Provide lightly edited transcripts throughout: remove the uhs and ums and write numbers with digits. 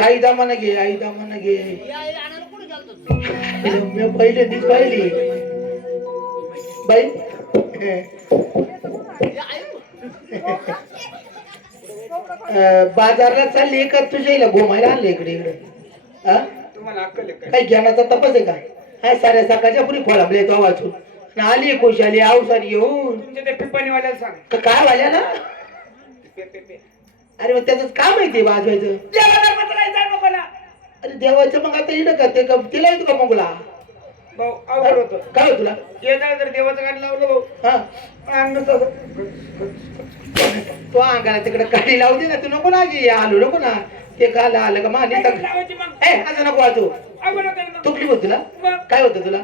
आई दामाना घे, आई दामाना घे. मी पहिल्यांदीच पाहिली बाई. बाजारला चालली का तुझ्या घुमायला आणलं इकडे इकडे? काही ज्ञानाचा तपास आहे का? हा साऱ्या सकाळच्या पुरी खोळाबले तो वाचून आली खुशाली आवसारी येऊन काय वाल्या ना. अरे मग त्याच काय माहितीये वाजवायचं? अरे देवाचं मग आता इडं का ते तिला येतो का मंगला भाऊ अवघड होतं. काय हो तुला येणार तर देवाचं गाणं लावलं भाऊ. तो अंगाला तिकडे काठी लावू दे ना. तू नको ना जी आलो नको ना. ते काल आलं का मानी असं नको वाचू. तुकली होत तुला काय होतं तुला?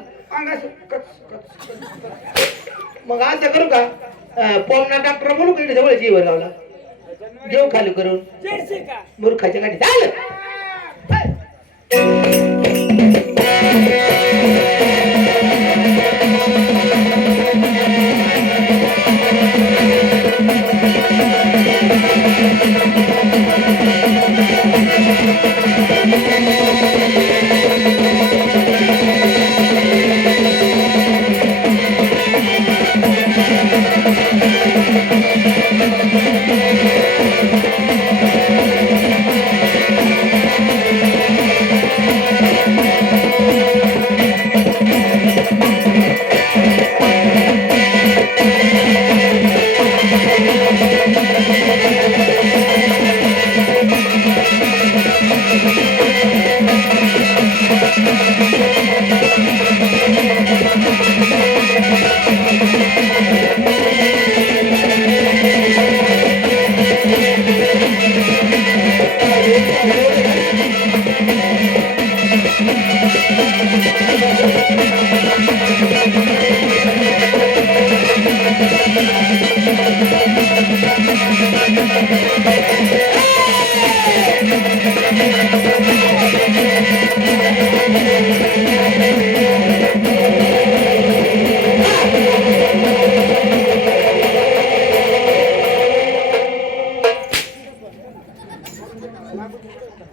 मग असं करू का पोमना डॉक्टर बोलू का जवळ जीवर गावला घेऊ खाली करून मूर्खाच्या गाठी झालं.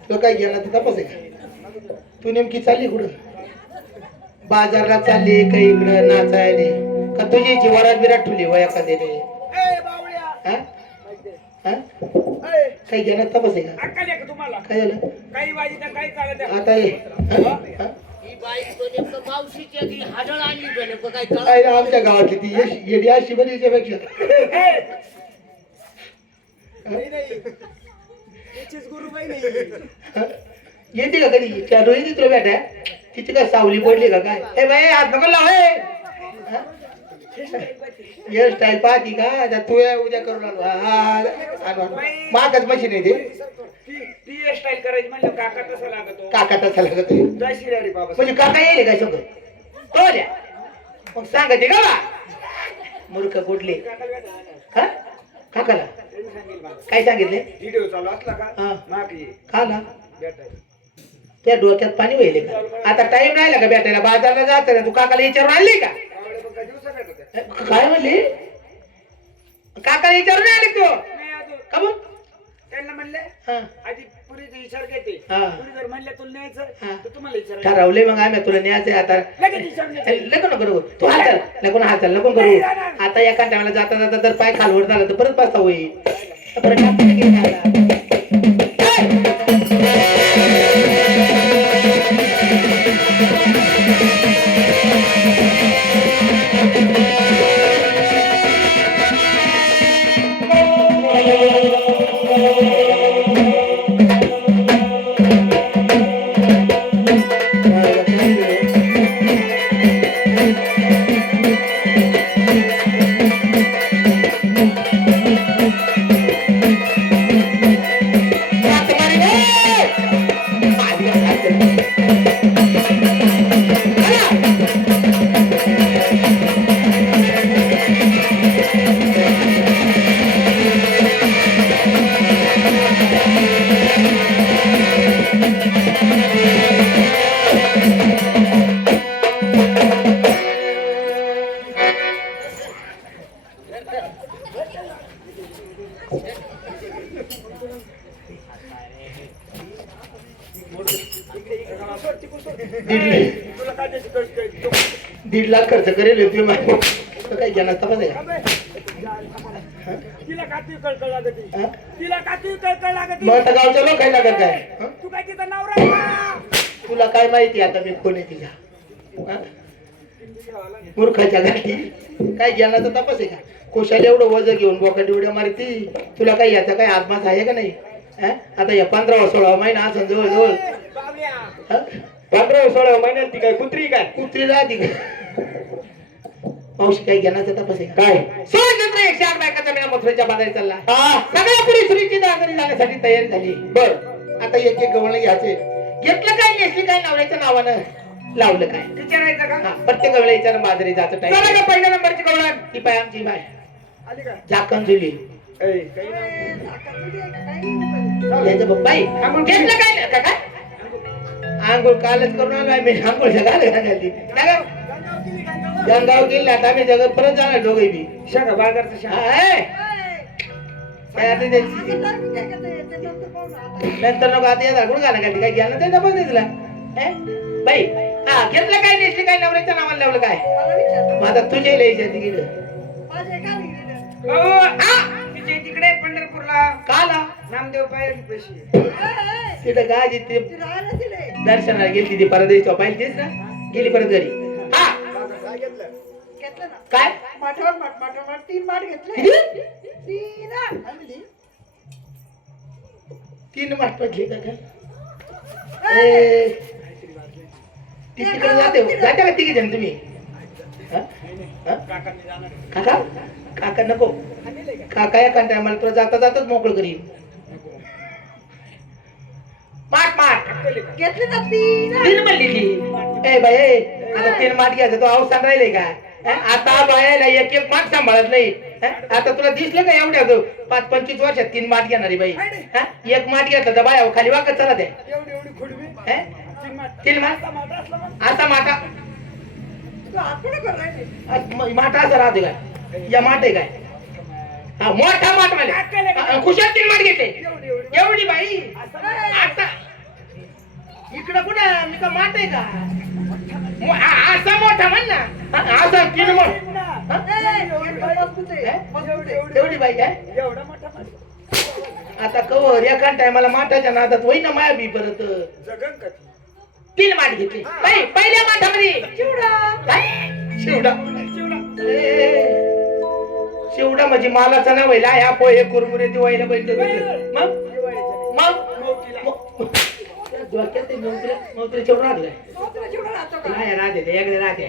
तो काय गेला तर तपास आहे का? तू नेमकी चालली कुठं? बाजारला चालली का इकडं नाचायले का तुझी जीवारात विराट ठुली वया का देणे? काही घेण्यात तपास आहे का? काय झालं? आता आमच्या गावातली ती येडी अशी बरी याच्यापेक्षा येते का कधी? त्या डोळी तुला बेटा तिची काय सावली पडली का काय ए बाई हात नको लाव हेअर स्टाईल पाहती का आता तू उद्या करून आलो मागच मशीन आहे ते ती हेअरस्टाईल करायची म्हणलं काका तसा लागतो काका तसा लागत जाशील रे बाबा म्हणजे काका येईल काय सगळं तो द्या मग सांगते का बा मूर्ख कुठले हा काकाला काय सांगितले व्हिडिओ चालू असला हा. का माग ये का ना भेटायला त्या डोक्यात पाणी व्हायले का आता टाइम राहिला का भेटायला बाजारला जात ना तू काकाला विचारून आणली का आवडे बघ काय दिवसा भेटत काय म्हणली काकाला विचारून आले तू नाही अजून का बघ त्यांना म्हणले हा आधी पुरीचा विचार घेते हा. पुरी जर म्हणले तुला हा. न्यायचं तर तुम्हाला विचारायचं ठरवले मग आम्ही तुला न्यायचंय आता लगेच विचारून घ्यायचं. नको नको तू हात चाल नको हात चाल नको करू आता एका टायमाला जाता जाता जर पाय खालवर झाला तर परत बसता होईल परत डॉक्टर घेऊन आला. तुला काय त्याची कळत काय? 1.5 लाख खर्च करेल तुम्ही काही ज्ञानात तपास आहे का? तिला काती कळकळ लागत हा? तिला काती कळकळ लागत मग आता गावच्या लोक काय लागत काय हं? तू काय तिचा नवरा आहे का? तुला काय माहिती आता मी कोण आहे तिला हं? मूर्खाच्या गाठी काय ज्ञानाचा तपास आहे का कोशाला एवढं वजन घेऊन बोकाटी उड्या मारती तुला काही याचा काय आत्मास आहे का नाही हं? आता या 15-16 महिना असं जवळ बाबड्या. 15-16 महिन्यात ती काय कुत्री काय कुत्री राहते का मावशी काही ज्ञानाचा तपास आहे का? काय सोडून 108 बायकाचा मेळा मथुरेच्या बाजारी चालला सगळ्या पुरी सुरीची दागरी जाण्यासाठी तयारी झाली बर आता एक एक गवळण घ्यायचे घेतलं काय नेसली काय नवऱ्याच्या नावानं लावलं काय विचारायचं का? हा, प्रत्येक वेळेला विचार बाजारी जायचं चला टाइम का पहिल्या नंबरची गवळण ती पाय आमची बाय आली का? झाकण जुली ऐ, काही नाही. याचं बघ बाई घेतलं काय नाही का काय आंघोळ कालच करून आलो आम्ही आंघोळच्या घाल घालली गंगाव गेले आता आम्ही जगत परत जाणार दोघे बी शेंगा, बाजारचं शेंगा. हा, काय आता त्याची नंतर नको आता येतात कुठं गाणं घालते काय घ्यायला ते तपास नाही तुला बाई हा घेतलं काय नेसली काय नवऱ्याच्या नावाला लावलं काय मग आता तुझे लिहायचं तिकीट भाऊ, हा, तिचे तिकडे पंढरपूरला काला नामदेव पायरी पैसे तिथं काय ते दर्शनाला गेली तिथे परदेश पाहिजे तेच ना गेली परत घरी हा काय तीन माठ घेतले तीन माठ पडले का काय ए, ती तिकडे जाते का तिघी जण तुम्ही हा? हा? काका काका नको काका या कंटाळा मला तुला जाता जाताच मोकळं करीन माठ माठ घेतले ना तीन तीन म्हणली ती ए बाई ए, आता 3 माठ घ्यायचं तो अवसान राहिले का आता बायाला एक एक माठ सांभाळत नाही आता तुला दिसलं का एवढ्या 5-25 वर्षात 3 माठ घेणारी बाई एक माठ घेतलं तर बाया खाली वाकत चला ते एवढी खुडवी 3 माठ आता माठा तू आपण कर राहिले माठा असं राहते काय या माठ आहे काय हा मोठा माठ मला खुशाल 3 माठ घेतले एवढी बाई आता इकडं कुठं मी का माठ आहे का असा मोठा म्हण ना असा 3 माठ एवढी बाई आहे एवढा मोठा माणूस. आता कवर एका टायमाला माठाच्या नादात होई ना माया बी परत जगन का ती? 3 माठ घेतले बाई पहिल्या माठामध्ये काय शिवडा शिवडा म्हणजे मालाचा ना व्हायला ह्या पोहे कुरमुरे ती व्हायला पाहिजे मग दिवाळीच्या मग नोकरीला. डोक्यात ते नोकरी चिवडा राहतो काय नाही राहते ते एकदा राहते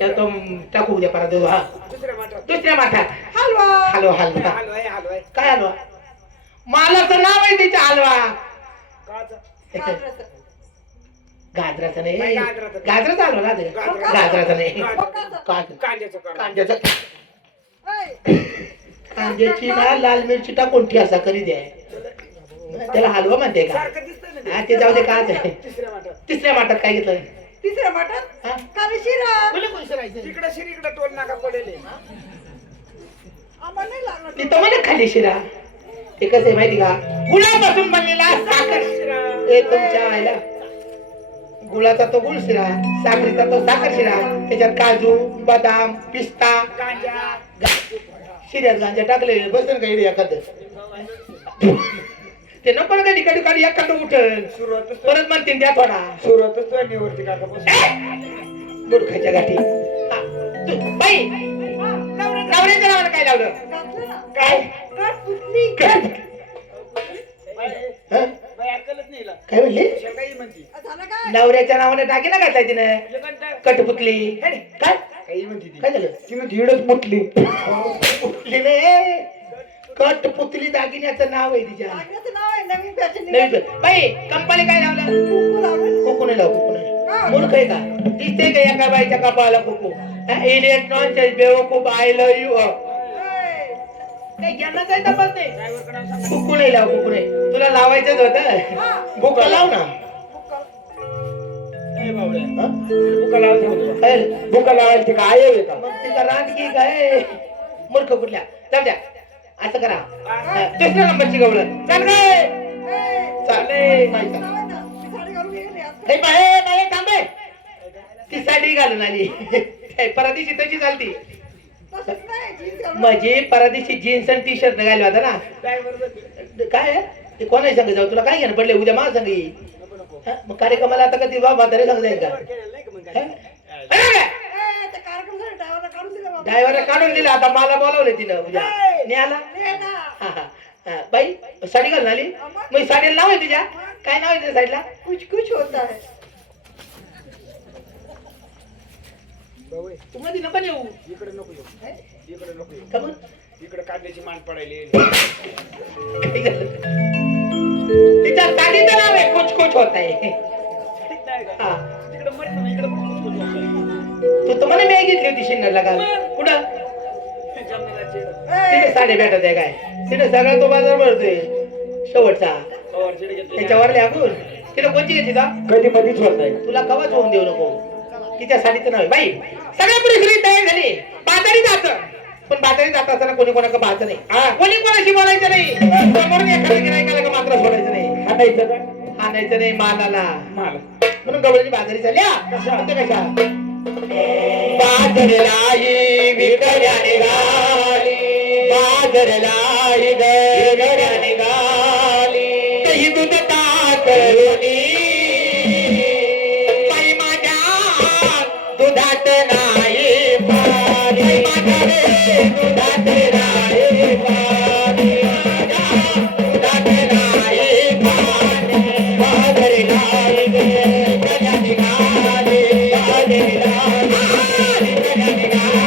तर तो टाकू उद्या परत हा दुसऱ्या माठात दुसऱ्या माठात हलवा हलवा हलवा हलवाय हलवाय काय हलवा मालाचं नाव आहे त्याच्या हलवा काच गाजराचं नाही, नाही गाजराचं. गाजराचा हलवा राहते गाजराचं नाही कांद्याचं करा कांद्याचं ऐ, कांद्याची ना लाल मिरची टाकून ठेसा करी द्या त्याला हलवा म्हणते का सारखं दिसतंय ना हा ते जाऊ दे काय आहे. तिसऱ्या माठात तिसऱ्या माठात काय घेतलं तिसऱ्या माठात हा? काली शिरा कोणी कोणी सरायचं तिकडं शिरीकडं टोल नाका पडेल आम्हाला नाही लागणार तिथं म्हणे खाली शिरा ते कसं आहे माहिती का गुळापासून बनलेला साखर शिरा. हे तुमच्या आईला गुळाचा तो गुळ शिरा साखरेचा तो साखर शिरा त्याच्यात काजू बदाम पिस्ता गांजा शिऱ्यात गांजा टाकले बसन काही एखादं ते नको ना कधी कधी कधी एखादं उठल सुरुवातच परत म्हणतील त्या थोडा सुरुवातच तो निवडती काका बसून मूर्खाच्या गाठी हा, तू- बाई नवऱ्याच्या नावाला काय लावलं घातलं ना काय कठपुतली काय बाई हं? बाई अक्कलच नाही हिला. काय म्हणले शेंगाई म्हणती झालं काय नवऱ्याच्या नावाने दागिना घातलाय तिने म्हणजे कंटाळ. कटपुतली काय काही म्हणती ती काय झालं ती म्हणती हिडच मुटली पुतली नाही कटपुतली दागिन्याचं नाव आहे तिच्या लागण्याचं नाव आहे नवीन फॅशन नवीन बाई कंपनी काय लावलं कुकू लावलं कोको नाही लाव कोको नाही मूर्ख आहे का दिसते का एका बाईच्या कपाळाला कोको इडियट नॉनसेन्स बेवकूफ आय लव्ह यू ऐ, काही ज्ञानात आहे तपास नाही ड्रायव्हरकडे नाव सांग. कुकू नाही लाव कुकू नाही तुला लावायचंच होतं बुका लाव ना ए बावड्या, हं? बुका लावायचं होतं. काय? बुका लावायची का आय आहे का मग तिचा राजकीय काय मूर्ख कुठल्या जाऊ द्या असं करा दुसऱ्या नंबरची गवळण चल रे ऐ, चाले नाव आहे ना, ती साडी घालून गेली आज. हे बाहे बाहे थांबे ती साडी घालून आली परदेशी तशी चालती तसंच नाही, जीन्स घालून. म्हणजे परदेशी जीन्स आणि टी शर्ट घालला होता ना ड्रायव्हर काय आहे? ते कोणाही संग जाऊ तुला काय घेणं पडले उद्या मला सांग येईल नको नको हा? मग कार्यक्रमाला आता कधी बाबा तरी सांग जाईल का हा? अरे! ऐ, त्या कार्यक्रमासाठी ड्रायव्हरला काढून दिलं बाबा. ड्रायव्हरला काढून दिला आता मला बोलावले तिनं उद्या न्याला ये ना. हा, हा. हा, बाई साडी घालून आली मग साडीला नाव आहे तुझ्या काय नाव आहे तुझ्या साडीला कुछ कुछ होता है. बावळे, तू मध्ये नको येऊ इकडे नको येऊ इकडे नको येऊ का बरं? इकडे काढण्याची मान पडायली काय झालं? तिच्या साडीचं नाव आहे कुछ कुछ होत आहे हा. तिकडे मर ना इकडे तू तर मला मी घेतली होती शिन्नरला का कुठं तिथे साड्या भेटत आहे काय तिथे सगळा तो बाजार भरतोय शेवटचा त्याच्यावर लागून तिला कोणती घेतली का कधी मधीच होत नाही तुला कवाच होऊन देऊ नको तिच्या साडीचं नाव आहे बाई सगळ्या पुरुष तयार झाली बाजारी जायचं पण बाजारी जात असताना कोणी कोणाकडे पाहायचं नाही कोणी कोणाशी बोलायचं नाही समोरून एखाद्या गिरायकाला का मात्र सोडायचं नाही हाणायचं का आणायचं नाही मालाला माल म्हणून गवळणी बाजारी झाल्या कशा? म्हणते कशा बाजारलाई विकल्या निघाली बाजारलाई विकल्या निघाली काही दूध टाकलोनी बाई माझ्या दुधात नाही पाणी माझ्या रे दुधात नाही पाणी माझ्या दुधात नाही पाणी बाजारलाई विकल्या निघाली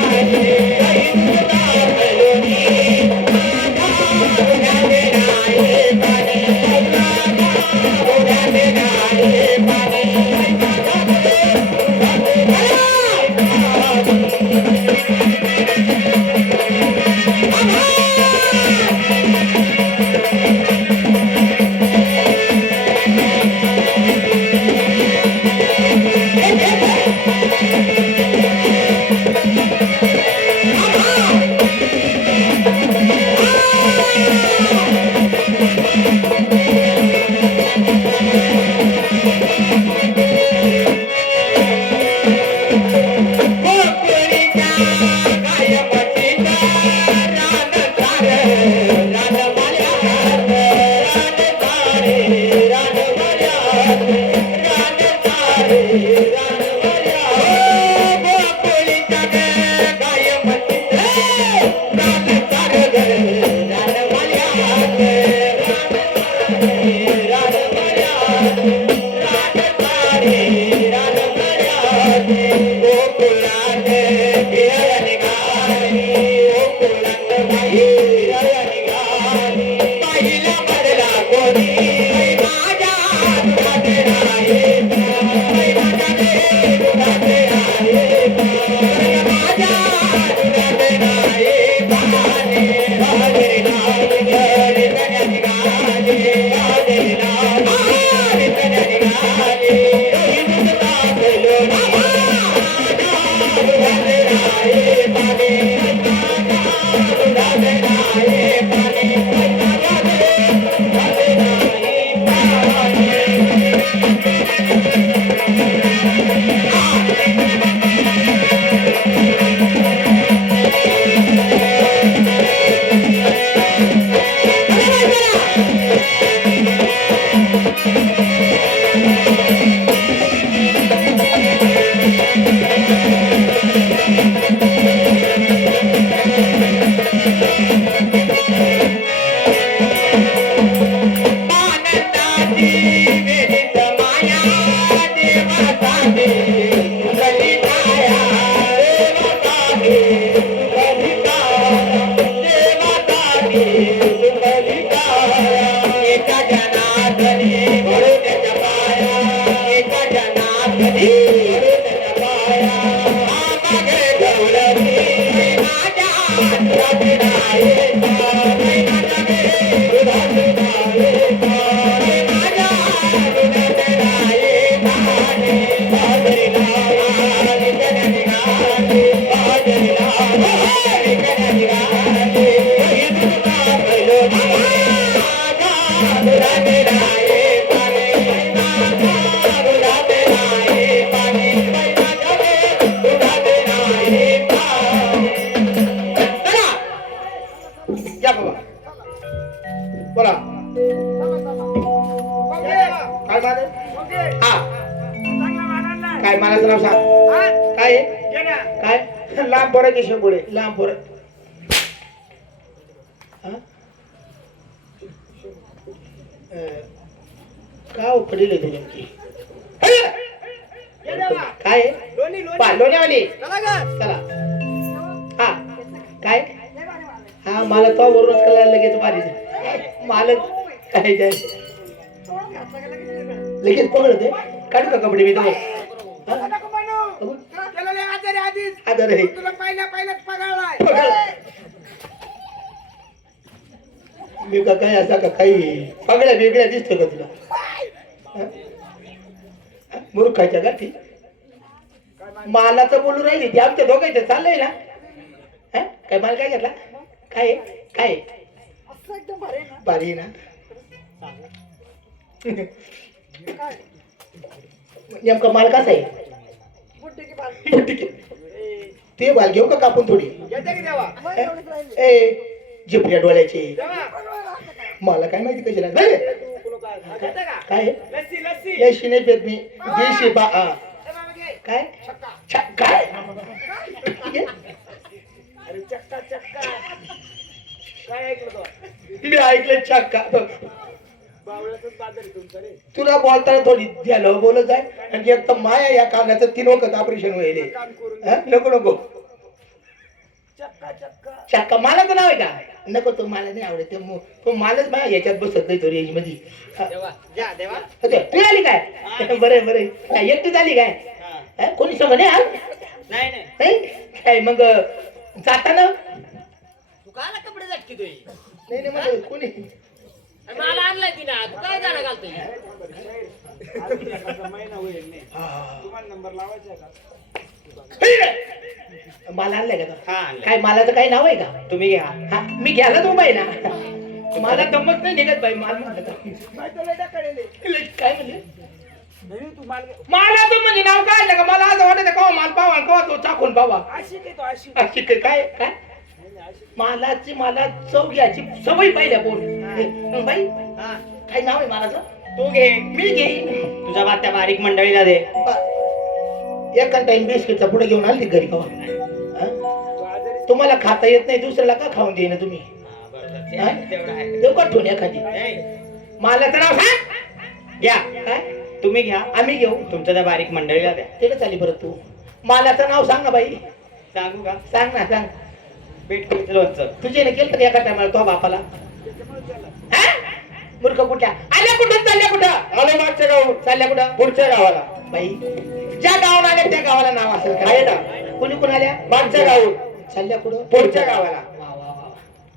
या बाबा बोला काय माल हा काय मालाचं नाव सांग काय आहे? काय लांब बरं की शेंगुडे लांब पोर का पडेल तू नेमकी काय लोण्यावाली चला हा काय हा मला तो वरूनच कळायला लगेच भारी मालच काय काय तोंड घातलं का लगेच लगेच पकडते काढू का कपडे मी तो आदर आहे पहिल्याच पगारलाय मी का काय असा का काही पगड्या वेगळ्या दिसतो का तुला मूर्खाच्या गाठी मालाचं बोलू राहिली ती आमच्या दोघांचं चाललंय ना काय माल काय घेतला काय काय असं एकदम भारी ना भारी ना काय नेमका माल कसा आहे बुड्ढे की बाल ठीक आहे ते बाल घेऊ का कापून थोडी येते की देवा मग एवढीच राहिली ए जिपऱ्या डोळ्याचे देवा मला काय माहिती कशी लागली येते का काय आहे? लस्सी लस्सी लशी नाही पेत मी देशी बा ए बाबा घे. काय काय अरे चक्का चक्का काय ऐकलं तो मी ऐकलं चक्का बावळ्याचंच बाजार आहे तुमचं रे तुला बोलताना थोडी द्यायला बोलत आहे आणि एक तर माया या कानाचं 3 वखत ऑपरेशन व्हायले काम करून नको नको चक्का चक्का चक्का मालाचं नाव आहे का नको तो मला नाही आवडत तो मालच माझ्या याच्यात बसत नाही तो रेंज मध्ये देवा जा देवा तू आली काय बरे बरे काय एकटी झाली काय कोणी सांग नाही आज नाही नाही नाही काय मग जाताना तू काला कपडे झटकी नाही नाही मग कोणी मला आणलाय तिला तू काय जाणं घालतोय महिना होईल नाही तुम्हाला नंबर लावायचा का मला आणलंय का तो? हा, आणलंय. काय मालाचं काही नाव आहे का तुम्ही घ्या हा मी घ्यायला तो बाई ना मला दमत नाही निघत बाई माल म्हणलं काय म्हणले तू माल मालाचं म्हणजे नाव काय आलं का मला असं वाटत कवा माल पावा कवा तो चाकून पावा अशी काय तो अशी अशी काय काय मालाची मला चव घ्यायची सवय पाहिल्या पोर बाई हा काय नाव आहे मालाचं तू घे मी घेईन तुझ्या बात्या बारीक मंडळीला दे एका टाइम बिस्किटचा पुढे घेऊन आली घरी कवा तुम्हाला खाता येत नाही दुसऱ्याला का खाऊन देईन तुम्ही देऊ का ठेवून एखादी मालाचं नाव सांग घ्या काय तुम्ही घ्या आम्ही घेऊ तुमच्या त्या बारीक मंडळीला द्या तिकडे चाली बरं तू मालाचं नाव सांग ना बाई. सांगू का? सांग ना सांग. पेटकुळीचं लोणचं. तुझे ने केलं तर एका टायमाला तो बापाला. हा? मूर्ख कुठल्या आल्या कुठं चालल्या कुठं आलो मागच्या गावाहून चालल्या कुठं पुढच्या गावाला. बाई ज्या गावाला आल्या त्या गावाला नाव असेल का? आहे ना. कोणी कोण आल्या मागच्या गावाहून चालल्या कुठं पुढच्या गावाला. वा, वा, वा, वा.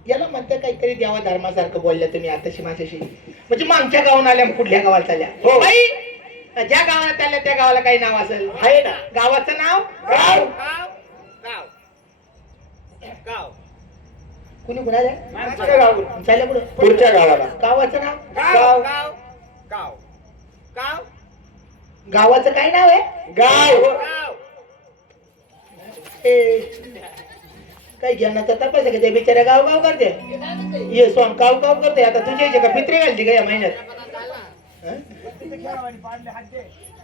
याला म्हणते काहीतरी देवा धर्मासारखं बोलल्या तुम्ही आताशी माझ्याशी. म्हणजे मागच्या गावून आल्या मग कुठल्या गावाला चालल्या हो. बाई ज्या गावाला चालल्या त्या गावाला काही नाव असेल आहे ना. गावाचं नाव गाव. कुणी कुणाला मागच्या गावाहून चालल्या कुठं पुढच्या गावाला. गावाचं नाव गाव. गावाचं काय नाव आहे गाव. ए, काय ज्ञानाचा तपास आहे का त्या बिचाऱ्या गाव गाव करते ये सॉंग गाव गाव करते आता तुझ्या इथे का पित्री घालती का या महिन्यात हं?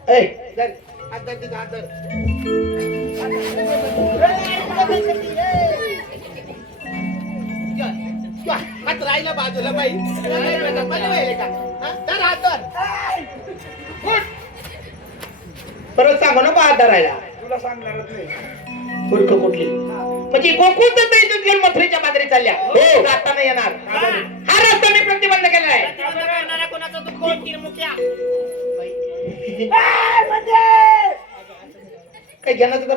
ए, चल, हात धर तिथं, हात धर. हात राहिला बाजूला बाई धर हात धर. उठ. परत सांगू नको हात धरायला तुला सांगणारच नाही. मूर्ख कुठली म्हणजे गोकुळ तर इथून घेऊन मथुरेच्या बाजरी चालल्या जाता नाही येणार हा रस्ता मी प्रतिबंध केलेला आहे काही घेण्याचं तर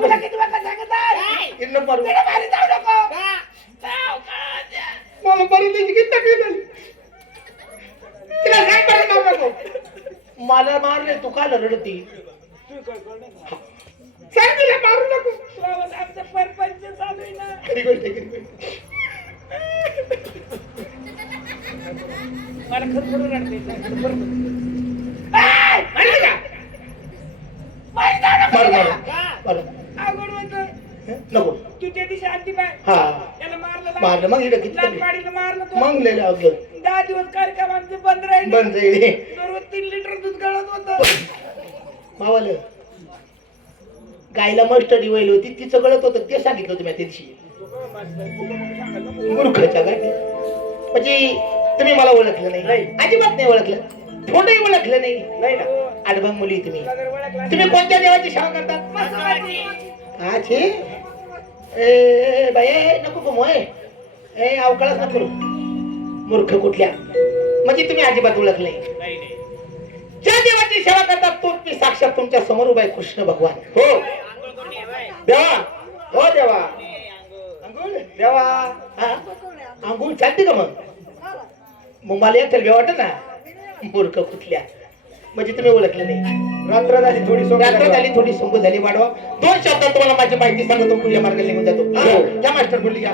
मला बरं त्याची किती तकलीफ झाली तिला सांग बरं जाऊ नको मला मारले तू का रडती सांग तिला मारू नको आमचं परपंच चालू आहे ना. खरी गोष्ट आहे, खरी गोष्ट. मला खरखरून रडते. मारलं का? मारू, मारू. मारू. अवघड म्हणतो. नको तू त्या दिवशी आणती बाय हा त्याला मारलं मग इकडे किती लालपाडीला मारलं तो. मग लिहिलं अगं 10 दिवस कार्यक्रम आमचे बंद राहिले. बंद जाईल दररोज 3 लिटर दूध गळत होतं. मावालं गायला मस्टडी वैल होती तिचं गळत होतं ते सांगितलं तुम्ही त्या दिवशी मूर्खाच्या गाठी म्हणजे तुम्ही मला ओळखलं नाही अजिबात नाही ओळखलं थोडंही ओळखलं नाही नाही ना. आडबंग मुली तुम्ही तुला जर ओळखला तुम्ही कोणत्या देवाची सेवा करतात मस्तवादी. काचे ए बाई नको कमोय ए अवकाळच नको करू मूर्ख कुठल्या म्हणजे तुम्ही अजिबात ओळखलं नाही ज्या देवाची सेवा करतात तो मी साक्षात तुमच्या समोर उभा आहे कृष्ण भगवान हो देवा. हो देवा. अंघोळ देवा. हा अंघोळ चालते का मग मला एकट्याला भेव वाटत ना मूर्ख कुठल्या म्हणजे तुम्ही ओळखलं नाही रात्र झाली थोडी रात्र झाली थोडी सोंग झाली वाढवा 2 शब्दात तुम्हाला माझी माहिती सांगतो पुढल्या मार्गाला निघून जातो हो. त्या मास्टर बोलली का